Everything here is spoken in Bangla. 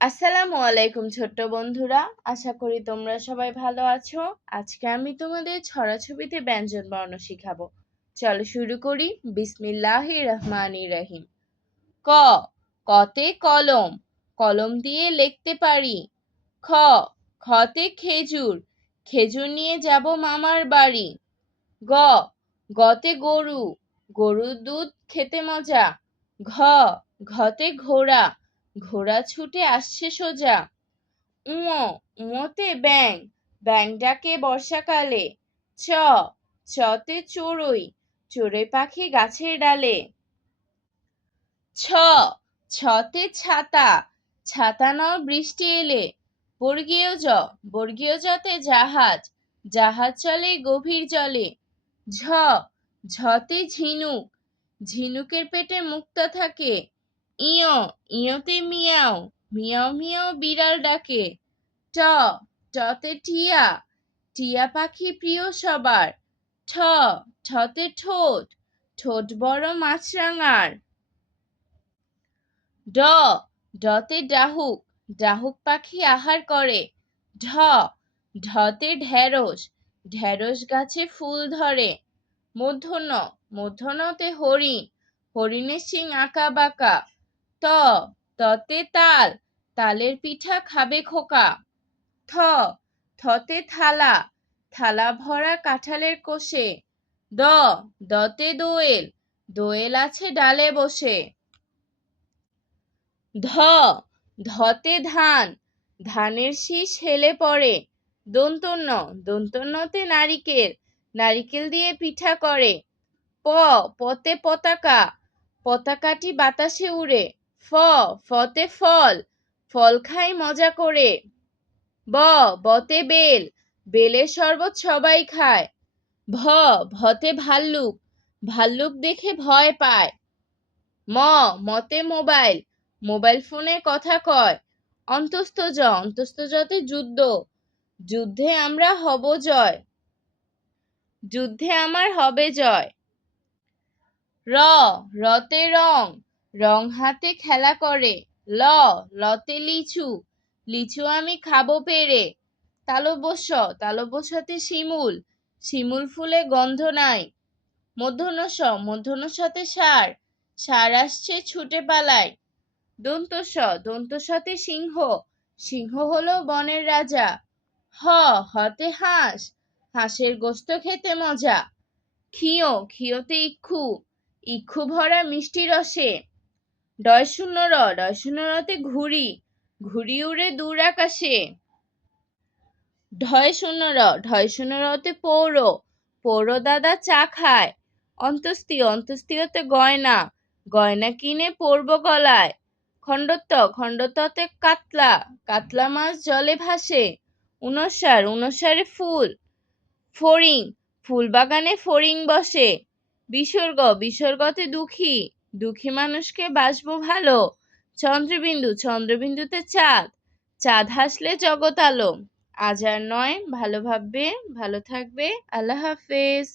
আসসালামু আলাইকুম ছোট্ট বন্ধুরা, আশা করি তোমরা সবাই ভালো আছো। আজকে আমি তোমাদের ছড়াছবিতে ব্যঞ্জন বর্ণ শিখাবো। চলো শুরু করি। বিসমিল্লাহির রহমানির রহিম। ক, কতে কলম, কলম দিয়ে লিখতে পারি। খ, খতে খেজুর, খেজুর নিয়ে যাব মামার বাড়ি। গ, গতে গরু, গরুর দুধ খেতে মজা। ঘ, ঘতে ঘোড়া, ঘোড়া ছুটে আসছে সোজা। উঁ, উঁতে ব্যাঙ, ব্যাঙ ডাকে বর্ষাকালে। চ, চতে চড়ুই, চড়ুই পাখি গাছের ডালে। ছ, ছতে ছাতা, ছাতা নাও বৃষ্টি এলে। বর্গীয় জ, বর্গীয় জতে জাহাজ, জাহাজ চলে গভীর জলে। ঝ, ঝতে ঝিনুক, ঝিনুকের পেটে মুক্তা থাকে। ইয়, ইয়তে মিয়াও, মিয়াও মিয়াও বিড়াল ডাকে। ট, টতে টিয়া, টিয়া পাখি প্রিয় সবার। ঠ, ঠতে ঠোঁট, ঠোঁট বড় মাছরাঙার। ড, ডতে ডাহুক, ডাহুক পাখি আহার করে। ঢ, ঢতে ঢেঁড়স, ঢেঁড়স গাছে ফুল ধরে। মূর্ধন্য, মূর্ধন্যতে হরিণ, হরিণের শিং আঁকা বাঁকা। ত, ততে তাল, তালের পিঠা খাবে খোকা। থ, থতে থালা, থালা ভরা কাঁঠালের কোষে। দ, দতে দোয়েল, দোয়েল আছে ডালে বসে। ধ, ধতে ধান, ধানের শীষ হেলে পড়ে। দন্তন্য, দন্তন্যতে নারিকেল, নারিকেল দিয়ে পিঠা করে। প, পতে পতাকা, পতাকাটি বাতাসে উড়ে। ফ, ফতে ফল, ফল খাই মজা করে। ব, বতে বেল, বেলের শরবত সবাই খায়। ভ, ভতে ভাল্লুক, ভাল্লুক দেখে ভয় পায়। ম, মতে মোবাইল, মোবাইল ফোনে কথা কয়। অন্তস্থ জ, অন্তস্থ জতে যুদ্ধ, যুদ্ধে আমরা হব জয়, যুদ্ধে আমার হবে জয়। র, রতে রং, রং হাতে খেলা করে। ল, লতে লিচু, লিচু আমি খাবো পেরে। তালব্য শ, তালব্য শতে শিমুল, শিমুল ফুলে গন্ধ নাই। মূর্ধন্য ষ, মূর্ধন্য শতে ষাঁড়, ষাঁড় আসছে ছুটে পালায়। দন্ত স, দন্ত শতে সিংহ, সিংহ হলো বনের রাজা। হ, হতে হাঁস, হাঁসের গোস্ত খেতে মজা। ক্ষিয়, ক্ষিয়তে ইক্ষু, ইক্ষু ভরা মিষ্টি রসে। ডয় শূন্য র, ডয় শূন্য রতে ঘুড়ি, ঘুড়ি উড়ে দূর আকাশে। ঢয় শূন্য র, ঢয় শূন্য রতে পৌর, পৌর দাদা চা খায়। অন্তস্তীয়, অন্তস্তীয়তে গয়না, গয়না কিনে পরব গলায়। খণ্ডত্ব, খণ্ডত্বতে কাতলা, কাতলা মাছ জলে ভাসে। ঊনস্বার, ঊনস্বারে ফুল, ফড়িং, ফুল বাগানে ফড়িং বসে। বিসর্গ, বিসর্গতে দুঃখী, দুঃখী মানুষকে বাসবো ভালো। চন্দ্রবিন্দু, চন্দ্রবিন্দুতে চাঁদ, চাঁদ হাসলে জগৎ আলো। আজ আর নয়, ভালো ভাববে, ভালো থাকবে। আল্লাহ হাফেজ।